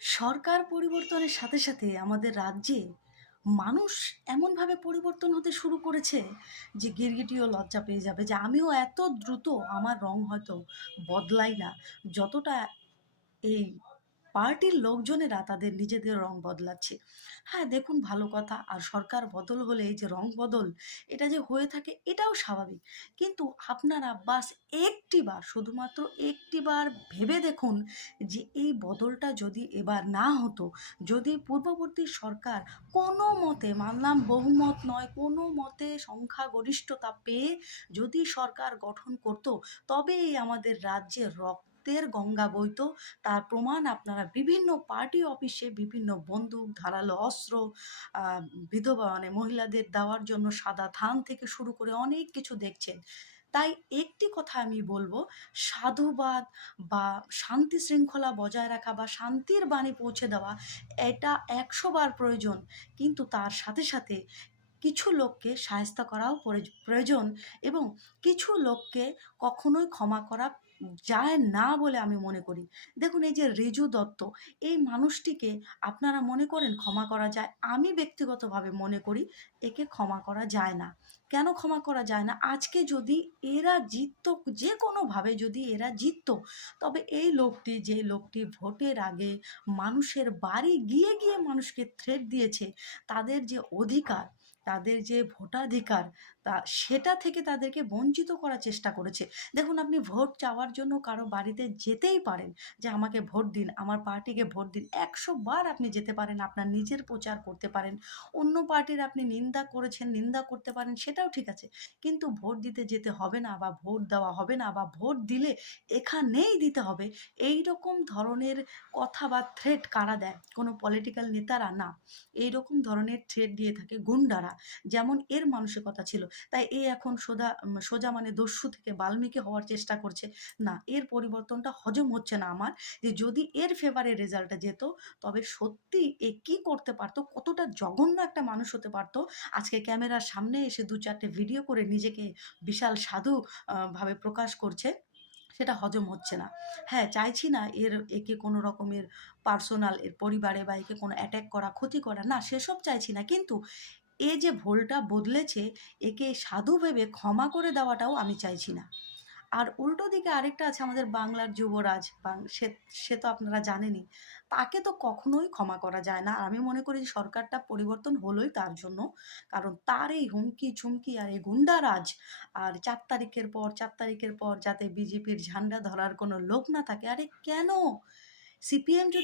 সরকার পরিবর্তনের সাথে সাথে আমাদের রাজ্যে মানুষ এমনভাবে পরিবর্তন হতে শুরু করেছে যে গিরগিটিও লজ্জা পেয়ে যাবে যে আমিও এত দ্রুত আমার রং হয়তো বদলাই না যতটা এই পার্টির লোকজনেরা তাদের নিজেদের রং বদলাচ্ছে। হ্যাঁ, দেখুন ভালো কথা। আর সরকার বদল হলে এই যে রং বদল, এটা যে হয়ে থাকে এটাও স্বাভাবিক। কিন্তু আপনারা বাস একটি বার, শুধুমাত্র একটি বার ভেবে দেখুন যে এই বদলটা যদি এবার না হতো, যদি পূর্ববর্তী সরকার কোনো মতে, মানলাম বহুমত নয়, কোনো মতে সংখ্যাগরিষ্ঠতা পেয়ে যদি সরকার গঠন করত, তবেই আমাদের রাজ্যে রক্তের গঙ্গা বইতো। তার প্রমাণ আপনারা বিভিন্ন পার্টি অফিসে বিভিন্ন বন্দুক, ধারালো অস্ত্র, বিধবা মানে মহিলাদের দেওয়ার জন্য সাদা ধান থেকে শুরু করে অনেক কিছু দেখছেন। তাই একটি কথা আমি বলব, সাধুবাদ বা শান্তি শৃঙ্খলা বজায় রাখা বা শান্তির বাণী পৌঁছে দেওয়া, এটা ১০০ বার প্রয়োজন। কিন্তু তার সাথে সাথে কিছু লোককে শায়েস্তা করাও প্রয়োজন, এবং কিছু লোককে কখনোই ক্ষমা করা যায় না বলে আমি মনে করি। দেখুন এই যে ঋজু দত্ত, এই মানুষটিকে আপনারা মনে করেন ক্ষমা করা যায়? আমি ব্যক্তিগতভাবে মনে করি একে ক্ষমা করা যায় না। কেন ক্ষমা করা যায় না? আজকে যদি এরা জিততো, যে কোনোভাবে যদি এরা জিততো, তবে এই লোকটি, যে লোকটি ভোটের আগে মানুষের বাড়ি গিয়ে গিয়ে মানুষকে থ্রেট দিয়েছে, তাদের যে অধিকার, তাদের যে ভোটাধিকার, তা সেটা থেকে তাদেরকে বঞ্চিত করার চেষ্টা করেছে। দেখুন আপনি ভোট চাওয়ার জন্য কারো বাড়িতে যেতেই পারেন, যে আমাকে ভোট দিন, আমার পার্টিকে ভোট দিন। ১০০ বার আপনি যেতে পারেন, আপনার নিজের প্রচার করতে পারেন। অন্য পার্টির আপনি নিন্দা করেছেন, নিন্দা করতে পারেন, সেটাও ঠিক আছে। কিন্তু ভোট দিতে যেতে হবে না, বা ভোট দেওয়া হবে না, বা ভোট দিলে এখানেই দিতে হবে, এইরকম ধরনের কথা বা থ্রেট কারা দেয়? কোনো পলিটিক্যাল নেতারা না। এইরকম ধরনের থ্রেট দিয়ে থাকে গুন্ডারা। যেমন এর মানসিকতা ছিল। তাই এ এখন সোজা মানে দস্যু থেকে বাল্মীকি হওয়ার চেষ্টা করছে। না, এর পরিবর্তনটা হজম হচ্ছে না আমার, যে যদি এর ফেভারে রেজাল্টটা যেত, তবে সত্যি এ কি করতে পারত, কতটা জঘন্য একটা মানুষ হতে পারত। আজকে ক্যামেরার সামনে এসে ২-৪ টে ভিডিও করে নিজেকে বিশাল সাধু ভাবে প্রকাশ করছে। সেটা হজম হচ্ছে না। হ্যাঁ, চাইছি না একে কোনো রকমের পার্সোনাল, এর পরিবারে বা একে কোনো অ্যাটাক করা, ক্ষতি করা, না সেসব চাইছি না। কিন্তু এ যে ভুলটা বদলেছে, একে সাধু ভেবে ক্ষমা করে দেওয়াটাও আমি চাইছি না। আর উল্টো দিকে আরেকটা আছে আমাদের বাংলার যুবরাজ, সে সে তো আপনারা জানেনই। তাকে তো কখনোই ক্ষমা করা যায় না। আর আমি মনে করি যে সরকারটা পরিবর্তন হলোই তার জন্য। কারণ তার এই হুমকি-চুমকি আর এই গুন্ডারাজ, আর ৪ তারিখের পর ৪ তারিখের পর যাতে বিজেপির ঝান্ডা ধরার কোনো লোক না থাকে। আরে কেন? সিপিএম যদি